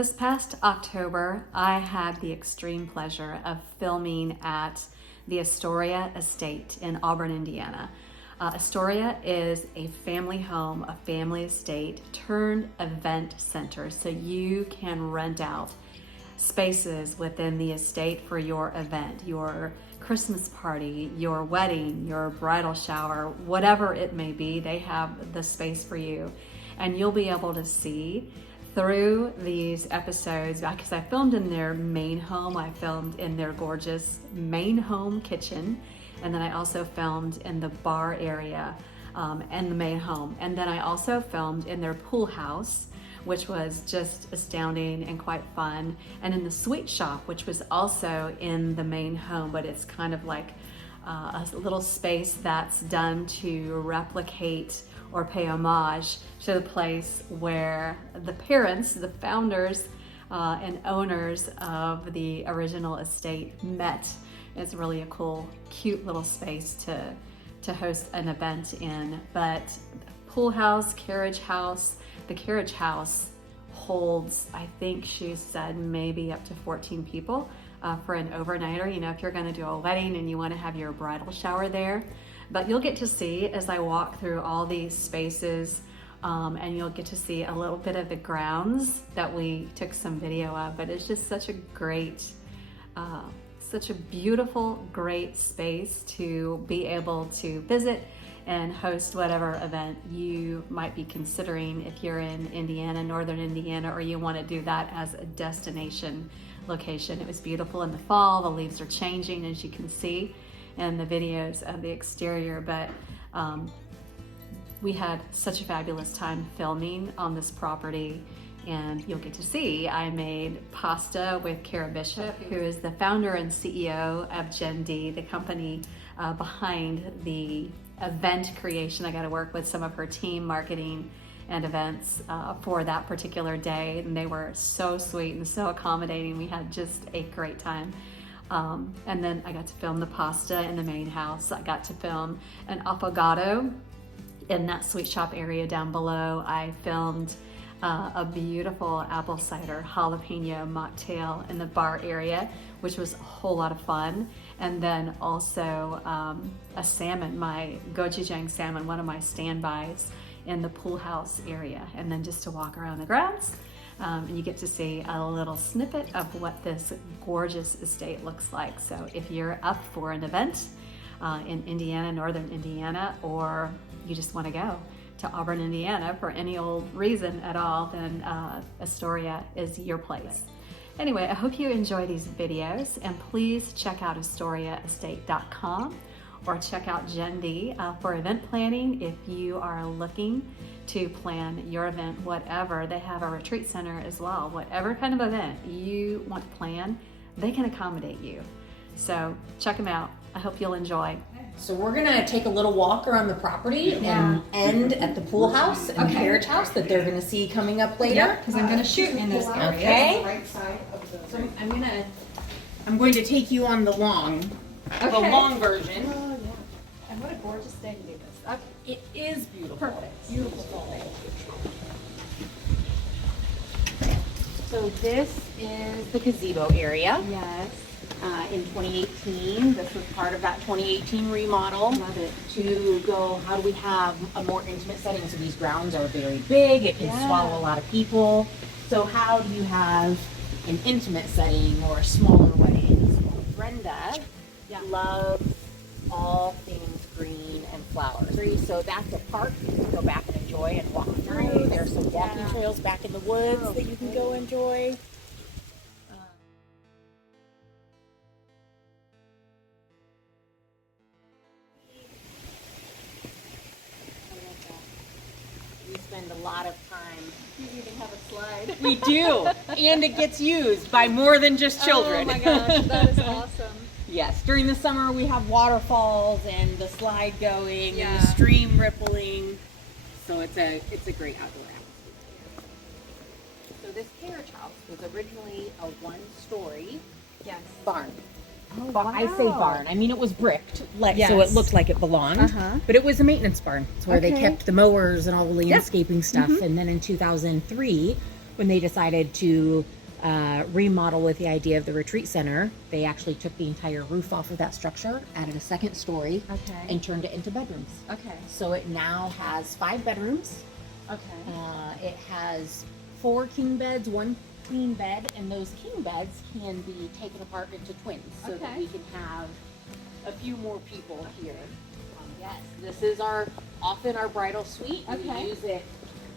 This past October, I had the extreme pleasure of filming at the Estoria Estate in Auburn, Indiana. Estoria is a family home, a family estate turned event center, so you can rent out spaces within the estate for your event, your Christmas party, your wedding, your bridal shower, whatever it may be. They have the space for you, and you'll be able to see through these episodes, because I filmed in their main home. I filmed in their gorgeous main home kitchen, and then I also filmed in the bar area and the main home, and then I also filmed in their pool house, which was just astounding and quite fun, and in the sweet shop, which was also in the main home, but it's kind of like a little space that's done to replicate or pay homage to the place where the parents, the founders and owners of the original estate met. It's really a cool, cute little space to host an event in. But pool house, carriage house, the carriage house holds, I think she said, maybe up to 14 people for an overnighter. You know, if you're gonna do a wedding and you wanna have your bridal shower there. But you'll get to see as I walk through all these spaces, and you'll get to see a little bit of the grounds that we took some video of. But it's just such a great, such a beautiful, great space to be able to visit and host whatever event you might be considering if you're in Indiana, Northern Indiana, or you want to do that as a destination location. It was beautiful in the fall. The leaves are changing, as you can see in the videos of the exterior, but we had such a fabulous time filming on this property, and you'll get to see I made pasta with Kara Bishop, who is the founder and CEO of Gen D, the company behind the event creation. I got to work with some of her team, marketing and events for that particular day, and they were so sweet and so accommodating. We had just a great time. And then I got to film the pasta in the main house. I got to film an affogato in that sweet shop area down below. I filmed a beautiful apple cider jalapeno mocktail in the bar area, which was a whole lot of fun. And then also a salmon, my gochujang salmon, one of my standbys in the pool house area. And then just to walk around the grounds. And you get to see a little snippet of what this gorgeous estate looks like. So if you're up for an event in Indiana, Northern Indiana, or you just want to go to Auburn, Indiana for any old reason at all, then Estoria is your place. Anyway, I hope you enjoy these videos, and please check out estoriaestate.com or check out Gen D for event planning. If you are looking to plan your event, whatever, they have a retreat center as well. Whatever kind of event you want to plan, they can accommodate you. So check them out. I hope you'll enjoy. So we're gonna take a little walk around the property and end at the pool house and the carriage house that they're gonna see coming up later. Because I'm gonna shoot in those areas. Okay. Right side of the. So I'm going to take you on the long version. Oh, yeah. And what a gorgeous day to do this. It is beautiful. Perfect. Beautiful day. So this is the gazebo area. Yes. In 2018, this was part of that 2018 remodel. Love it. To go, how do we have a more intimate setting? So these grounds are very big, it can swallow a lot of people. So how do you have an intimate setting or a smaller wedding? So Brenda loves all things green and flowers. So that's a park you can go back and enjoy and walk through. There's some walking trails back in the woods that you can go enjoy. We spend a lot of time. You even have a slide. We do, and it gets used by more than just children. Oh my gosh, that is awesome. Yes, during the summer we have waterfalls and the slide going and the Yeah. stream rippling. So it's a great outdoor atmosphere. So this carriage house was originally a one-story barn. Oh, I say barn. I mean, it was bricked, so it Yes. looked like it belonged. Uh-huh. But it was a maintenance barn. It's where they Okay. kept the mowers and all the landscaping stuff. And then in 2003, when they decided to remodel with the idea of the retreat center, they actually took the entire roof off of that structure, added a second story, Okay. and turned it into bedrooms. Okay. So it now has 5 bedrooms. Okay. It has 4 king beds, 1 queen bed, and those king beds can be taken apart into twins so that Okay. we can have a few more people here. Yes, this is often our bridal suite. Okay. We use it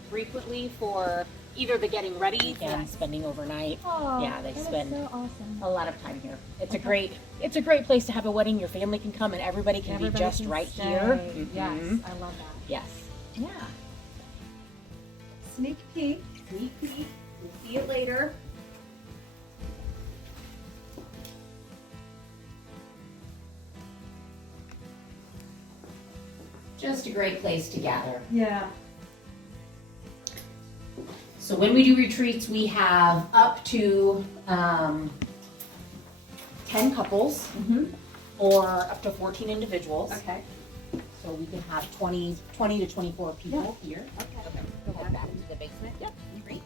frequently for either the getting ready and spending overnight. Oh, Yeah, they that is spend so awesome. a lot of time here. It's a great place to have a wedding. Your family can come and everybody can be just can right stay. here. Yes, Mhm. I love that. Yes. Yeah. Sneak peek. Sneak peek. We'll see it later. Just a great place to gather. Yeah. So when we do retreats, we have up to 10 couples or up to 14 individuals. Okay. So we can have 20 to 24 people here. Okay. Go back into the basement. Yep. Great.